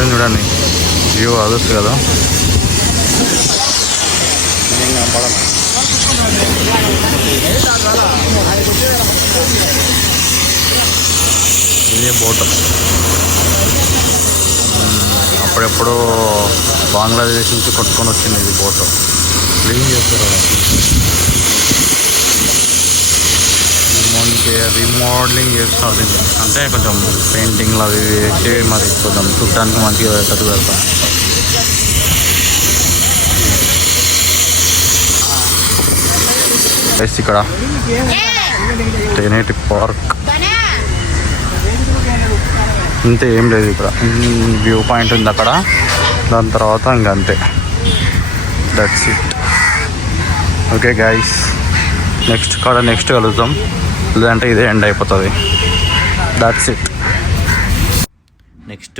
ఎట్లా చూడండి, వ్యూ అదొచ్చు కదా. ఇదే బోట్. అప్పుడెప్పుడు బంగ్లాదేశ్ నుంచి కొట్టుకొని వచ్చింది ఇది బోట్. క్లీన్ చేస్తారు రీమోడలింగ్ చేస్తున్నారు దీన్ని. అంటే కొంచెం పెయింటింగ్లు అవి వేసి మరి కొంచెం చూడటానికి మంచిగా పెడతారు వెళ్తాం. ఇక్కడ తేనేటి పార్క్ అంతే, ఏం లేదు ఇక్కడ. వ్యూ పాయింట్ ఉంది అక్కడ, దాని తర్వాత ఇంకంతే. That's it. Okay guys, next కలుద్దాం. లేదంటే ఇదే ఎండ్ అయిపోతుంది. That's it. నెక్స్ట్